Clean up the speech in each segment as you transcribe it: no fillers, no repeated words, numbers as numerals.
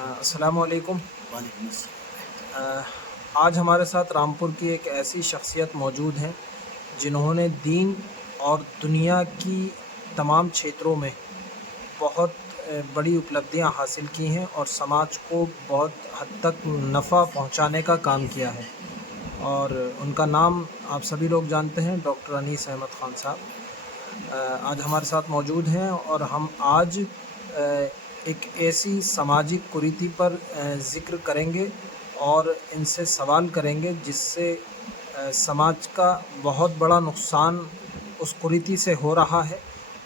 अस्सलामु अलैकुम। वालेकुम अस्सलाम। आज हमारे साथ रामपुर की एक ऐसी शख्सियत मौजूद हैं जिन्होंने दीन और दुनिया की तमाम क्षेत्रों में बहुत बड़ी उपलब्धियां हासिल की हैं और समाज को बहुत हद तक नफ़ा पहुंचाने का काम किया है। और उनका नाम आप सभी लोग जानते हैं, डॉक्टर अनीस अहमद ख़ान साहब आज हमारे साथ मौजूद हैं और हम आज एक ऐसी सामाजिक कुरीति पर ज़िक्र करेंगे और इनसे सवाल करेंगे जिससे समाज का बहुत बड़ा नुकसान उस कुरीति से हो रहा है।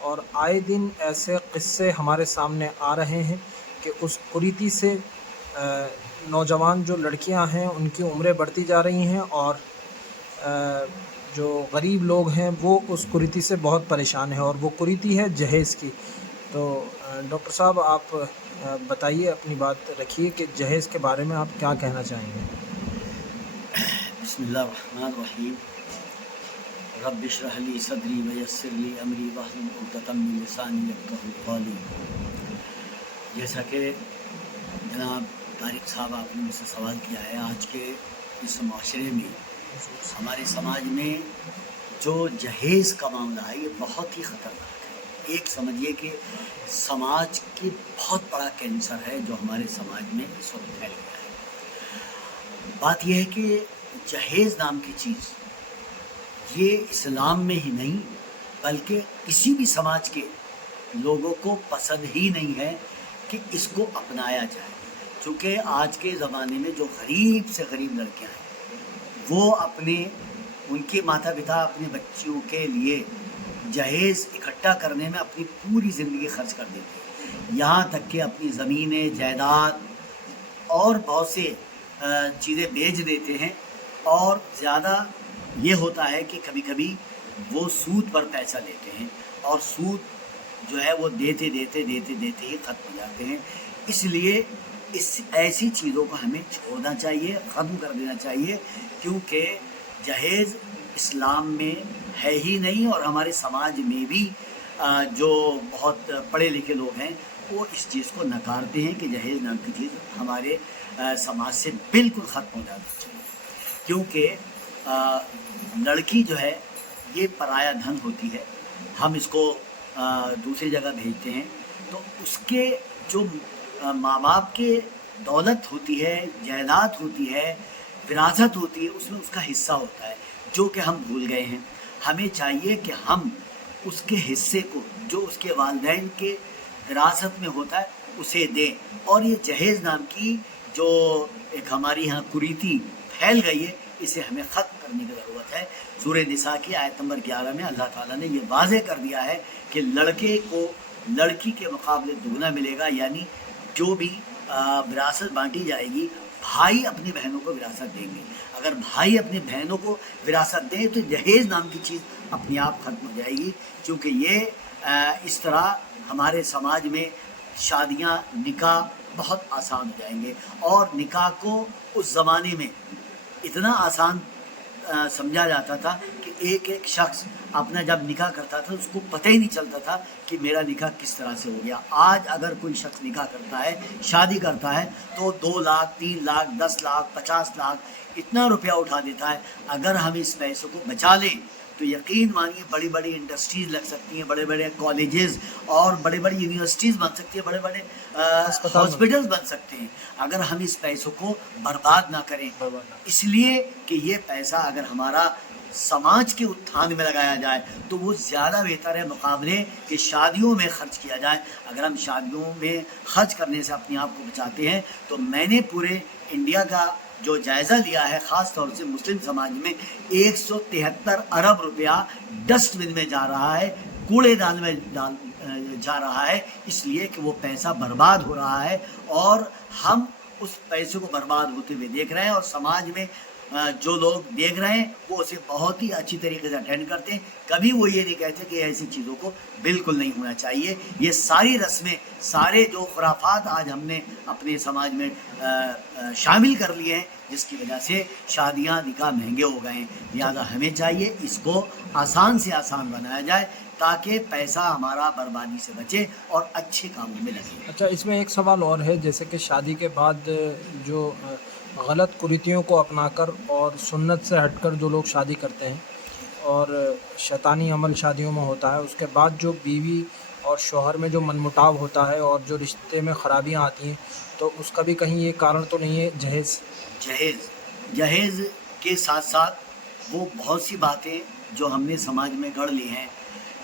और आए दिन ऐसे क़िस्से हमारे सामने आ रहे हैं कि उस कुरीति से नौजवान जो लड़कियां हैं उनकी उम्रें बढ़ती जा रही हैं और जो गरीब लोग हैं वो उस कुरीति से बहुत परेशान हैं और वो कुरीति है जहेज़ की। तो डॉक्टर साहब आप बताइए, अपनी बात रखिए कि जहेज़ के बारे में आप क्या कहना चाहेंगे। बिस्मिल्लाहिर्रहमानिर्रहीम। रब्बि इश्रह ली सदरी व यस्सिर ली अमरी वहलुल उक़दतम मिन लिसानी यफ़क़हू क़ौली। जैसा कि जनाब तारिक साहब आपने मुझसे सवाल किया है, आज के इस माशरे में, हमारे समाज में जो जहेज़ का मामला है ये बहुत ही ख़तरनाक है। एक समझिए कि समाज की बहुत बड़ा कैंसर है जो हमारे समाज में इस वक्त फैल गया है। बात यह है कि जहेज़ नाम की चीज़ ये इस्लाम में ही नहीं बल्कि किसी भी समाज के लोगों को पसंद ही नहीं है कि इसको अपनाया जाए, क्योंकि आज के ज़माने में जो गरीब से गरीब लड़कियां हैं वो उनके माता पिता अपने बच्चियों के लिए जहेज़ इकट्ठा करने में अपनी पूरी ज़िंदगी खर्च कर देते हैं, यहाँ तक कि अपनी ज़मीनें, जायदाद और बहुत से चीज़ें बेच देते हैं। और ज़्यादा ये होता है कि कभी कभी वो सूद पर पैसा लेते हैं और सूद जो है वो देते ही ख़त्म हो जाते हैं। इसलिए ऐसी चीज़ों को हमें छोड़ना चाहिए, ख़त्म कर देना चाहिए, क्योंकि जहेज़ इस्लाम में है ही नहीं। और हमारे समाज में भी जो बहुत पढ़े लिखे लोग हैं वो इस चीज़ को नकारते हैं कि जहेज़ नाम की चीज़ हमारे समाज से बिल्कुल ख़त्म हो जाना चाहिए, क्योंकि लड़की जो है ये पराया धन होती है। हम इसको दूसरी जगह भेजते हैं तो उसके जो माँ बाप के दौलत होती है, जायदाद होती है, विरासत होती है, उसमें उसका हिस्सा होता है जो कि हम भूल गए हैं। हमें चाहिए कि हम उसके हिस्से को जो उसके वालिदैन के विरासत में होता है उसे दें। और ये जहेज़ नाम की जो एक हमारी यहाँ कुरीति फैल गई है इसे हमें ख़त्म करने की ज़रूरत है। सूरह निसा की आयत नंबर 11 में अल्लाह ताला ने ये वाज़ेह कर दिया है कि लड़के को लड़की के मुकाबले दुगना मिलेगा, यानी जो भी विरासत बांटी जाएगी भाई अपनी बहनों को विरासत देंगे। अगर भाई अपनी बहनों को विरासत दें तो जहेज़ नाम की चीज़ अपने आप ख़त्म हो जाएगी, क्योंकि ये इस तरह हमारे समाज में शादियां, निकाह बहुत आसान हो जाएंगे। और निकाह को उस ज़माने में इतना आसान समझा जाता था कि एक एक शख्स अपना जब निकाह करता था उसको पता ही नहीं चलता था कि मेरा निकाह किस तरह से हो गया। आज अगर कोई शख्स निकाह करता है, शादी करता है, तो 2 लाख, 3 लाख, 10 लाख, 50 लाख इतना रुपया उठा देता है। अगर हम इस पैसों को बचा लें तो यकीन मानिए बड़ी बड़ी इंडस्ट्रीज़ लग सकती हैं, बड़े बड़े कॉलेजेस और बड़े बड़ी यूनिवर्सिटीज़ बन सकती हैं, बड़े बड़े हॉस्पिटल्स बन सकते हैं, अगर हम इस पैसों को बर्बाद ना करें। इसलिए कि ये पैसा अगर हमारा समाज के उत्थान में लगाया जाए तो वो ज़्यादा बेहतर है मुकाबले कि शादियों में खर्च किया जाए। अगर हम शादियों में खर्च करने से अपने आप को बचाते हैं तो मैंने पूरे इंडिया का जो जायज़ा लिया है, ख़ास तौर से मुस्लिम समाज में 173 अरब रुपया डस्टबिन में जा रहा है, कूड़ेदान में जा रहा है, इसलिए कि वो पैसा बर्बाद हो रहा है और हम उस पैसे को बर्बाद होते हुए देख रहे हैं। और समाज में جو لوگ دیکھ رہے ہیں وہ اسے بہت ہی اچھی طریقے سے اٹینڈ کرتے ہیں. کبھی وہ یہ نہیں کہتے کہ ایسی چیزوں کو بالکل نہیں ہونا چاہیے. یہ ساری رسمیں، سارے جو خرافات آج ہم نے اپنے سماج میں شامل کر لیے ہیں، جس کی وجہ سے شادیاں، نکاح مہنگے ہو گئے ہیں. لہٰذا ہمیں چاہیے اس کو آسان سے آسان بنایا جائے تاکہ پیسہ ہمارا بربادی سے بچے اور اچھے کاموں میں لگے. اچھا، اس میں ایک سوال اور ہے، جیسے کہ شادی کے بعد جو غلط کریتیوں کو اپنا کر اور سنت سے ہٹ کر جو لوگ شادی کرتے ہیں اور شیطانی عمل شادیوں میں ہوتا ہے، اس کے بعد جو بیوی اور شوہر میں جو منمٹاو ہوتا ہے اور جو رشتے میں خرابیاں آتی ہیں، تو اس کا بھی کہیں یہ کارن تو نہیں ہے جہیز؟ جہیز کے ساتھ ساتھ وہ بہت سی باتیں جو ہم نے سماج میں گڑھ لی ہیں،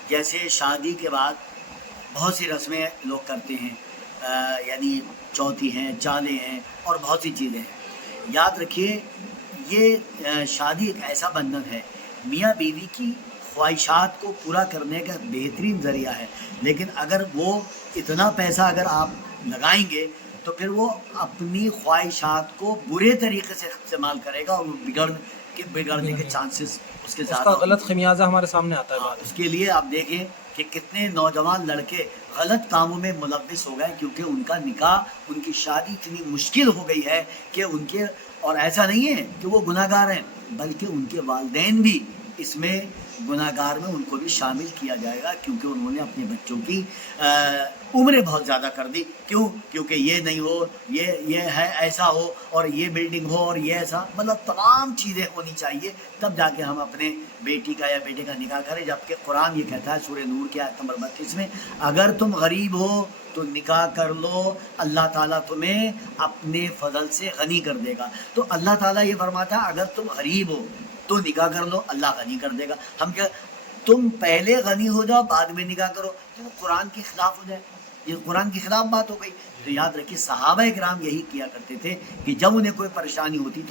جیسے شادی کے بعد بہت سی رسمیں لوگ کرتے ہیں، یعنی چوتھی ہیں، چالے ہیں اور بہت سی چیزیں ہیں. یاد رکھیے یہ شادی ایک ایسا بندھن ہے، میاں بیوی کی خواہشات کو پورا کرنے کا بہترین ذریعہ ہے. لیکن اگر وہ اتنا پیسہ اگر آپ لگائیں گے تو پھر وہ اپنی خواہشات کو برے طریقے سے استعمال کرے گا اور وہ بگڑنے کے چانسز اس کے اس زیادہ کا ہوں گے. غلط خمیازہ ہمارے سامنے آتا ہے بعد اس کے لیے آپ دیکھیں کہ کتنے نوجوان لڑکے غلط کاموں میں ملوث ہو گئے کیونکہ ان کا نکاح، ان کی شادی اتنی مشکل ہو گئی ہے کہ ان کے، اور ایسا نہیں ہے کہ وہ گناہ گار ہیں بلکہ ان کے والدین بھی اس میں گناہ گار میں ان کو بھی شامل کیا جائے گا، کیونکہ انہوں نے اپنے بچوں کی عمریں بہت زیادہ کر دی. کیونکہ یہ نہیں ہو، یہ ہے ایسا ہو، اور یہ بلڈنگ ہو، اور یہ ایسا، مطلب تمام چیزیں ہونی چاہیے تب جا کے ہم اپنے بیٹی کا یا بیٹے کا نکاح کریں. جبکہ قرآن یہ کہتا ہے سورہ نور کی آیت نمبر 32 میں، اگر تم غریب ہو تو نکاح کر لو، اللہ تعالیٰ تمہیں اپنے فضل سے غنی کر دے گا. تو اللہ تعالیٰ یہ فرماتا ہے اگر تم غریب ہو تو نکاح کر لو، اللہ غنی کر دے گا. ہم کیا، تم پہلے غنی ہو جاؤ بعد میں نکاح کرو، تو قرآن کے خلاف ہو جائے، یہ قرآن کے خلاف بات ہو گئی. تو یاد رکھیے صحابہ کرام یہی کیا کرتے تھے کہ جب انہیں کوئی پریشانی ہوتی تو